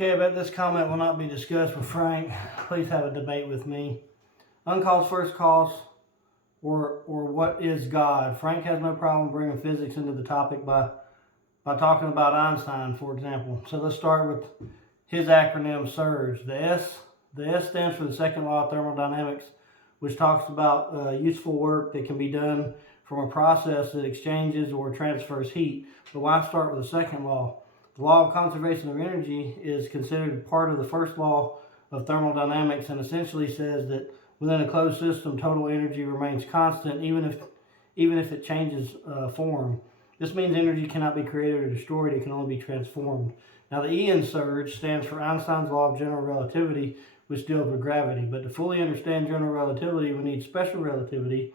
Okay, I bet this comment will not be discussed with Frank. Please have a debate with me. Uncause, first cause, or what is God? Frank has no problem bringing physics into the topic by talking about Einstein, for example. So let's start with his acronym SURGE. The S stands for the second law of thermodynamics, which talks about useful work that can be done from a process that exchanges or transfers heat. But why start with the second law? The law of conservation of energy is considered part of the first law of thermodynamics and essentially says that within a closed system, total energy remains constant even if it changes form. This means energy cannot be created or destroyed, it can only be transformed. Now the E in SURGE stands for Einstein's law of general relativity, which deals with gravity. But to fully understand general relativity, we need special relativity,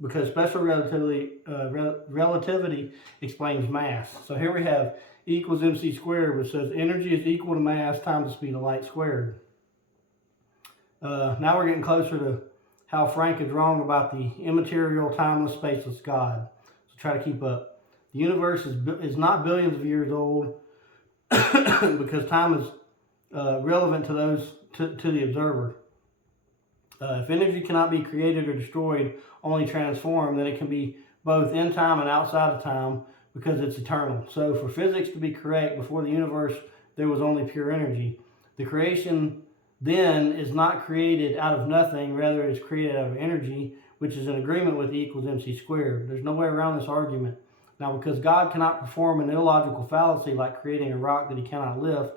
because special relativity explains mass. So here we have E equals mc squared, which says energy is equal to mass times the speed of light squared. Now we're getting closer to how Frank is wrong about the immaterial, timeless, spaceless God. So try to keep up. The universe is not billions of years old because time is relevant to the observer. If energy cannot be created or destroyed, only transformed, then it can be both in time and outside of time because it's eternal. So for physics to be correct, before the universe, there was only pure energy. The creation then is not created out of nothing, rather it is created out of energy, which is in agreement with E equals mc squared. There's no way around this argument. Now, because God cannot perform an illogical fallacy like creating a rock that he cannot lift,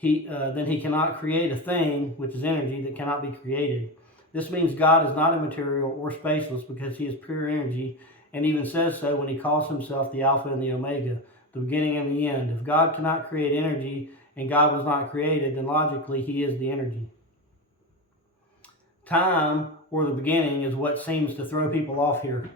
then he cannot create a thing, which is energy, that cannot be created. This means God is not immaterial or spaceless because he is pure energy, and even says so when he calls himself the Alpha and the Omega, the beginning and the end. If God cannot create energy and God was not created, then logically he is the energy. Time, or the beginning, is what seems to throw people off here.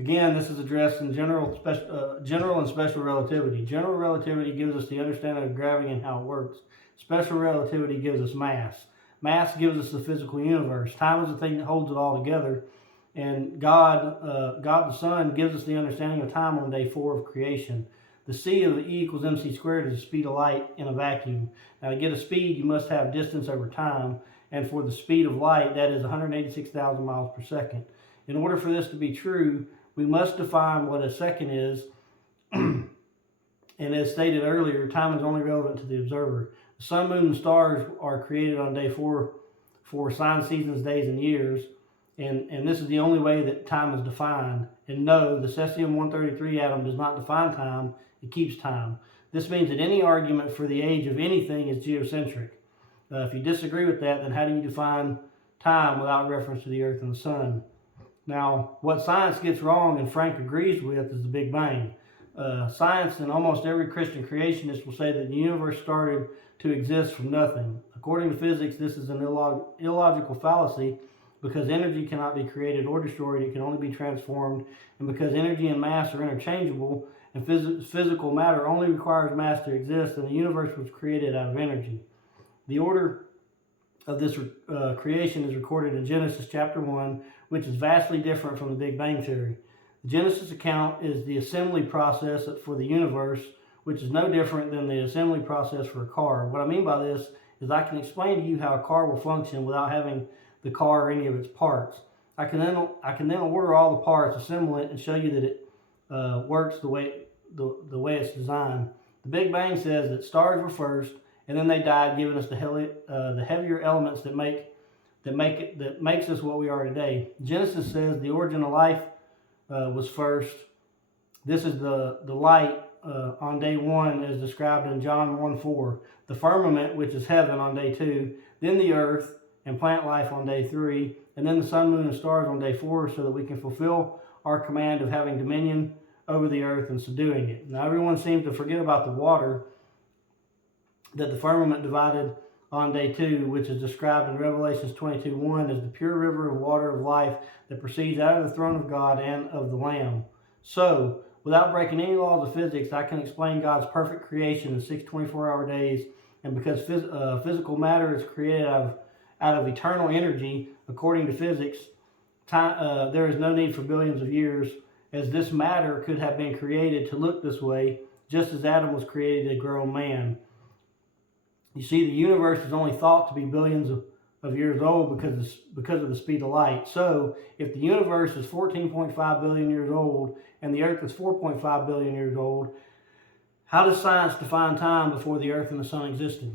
Again, this is addressed in general and special relativity. General relativity gives us the understanding of gravity and how it works. Special relativity gives us mass. Mass gives us the physical universe. Time is the thing that holds it all together. And God the Son gives us the understanding of time on day 4 of creation. The C of E equals mc squared is the speed of light in a vacuum. Now to get a speed, you must have distance over time. And for the speed of light, that is 186,000 miles per second. In order for this to be true, we must define what a second is. And as stated earlier, time is only relevant to the observer. The sun, moon, and stars are created on day 4 for signs, seasons, days, and years. And this is the only way that time is defined. And no, the cesium-133 atom does not define time, it keeps time. This means that any argument for the age of anything is geocentric. If you disagree with that, then how do you define time without reference to the earth and the sun? Now, what science gets wrong, and Frank agrees with, is the Big Bang. Science and almost every Christian creationist will say that the universe started to exist from nothing. According to physics, this is an illogical fallacy because energy cannot be created or destroyed, it can only be transformed, and because energy and mass are interchangeable, and physical matter only requires mass to exist, then the universe was created out of energy. The order of this creation is recorded in Genesis chapter 1, which is vastly different from the Big Bang Theory. The Genesis account is the assembly process for the universe, which is no different than the assembly process for a car. What I mean by this is I can explain to you how a car will function without having the car or any of its parts. I can then order all the parts, assemble it, and show you that it works the way it's designed. The Big Bang says that stars were first, and then they died, giving us the heavier elements that makes us what we are today. Genesis says the origin of life was first. This is the light on day 1 as described in John 1:4. The firmament, which is heaven, on day 2. Then the earth and plant life on day 3. And then the sun, moon, and stars on day 4, so that we can fulfill our command of having dominion over the earth and subduing it. Now everyone seems to forget about the water that the firmament divided on day 2, which is described in Revelations 22:1 as the pure river of water of life that proceeds out of the throne of God and of the Lamb. So, without breaking any laws of physics, I can explain God's perfect creation in 6 24-hour days. And because physical matter is created out of eternal energy, according to physics, there is no need for billions of years, as this matter could have been created to look this way, just as Adam was created a grown man. You see, the universe is only thought to be billions of years old because of the speed of light. So, if the universe is 14.5 billion years old and the Earth is 4.5 billion years old, how does science define time before the Earth and the Sun existed?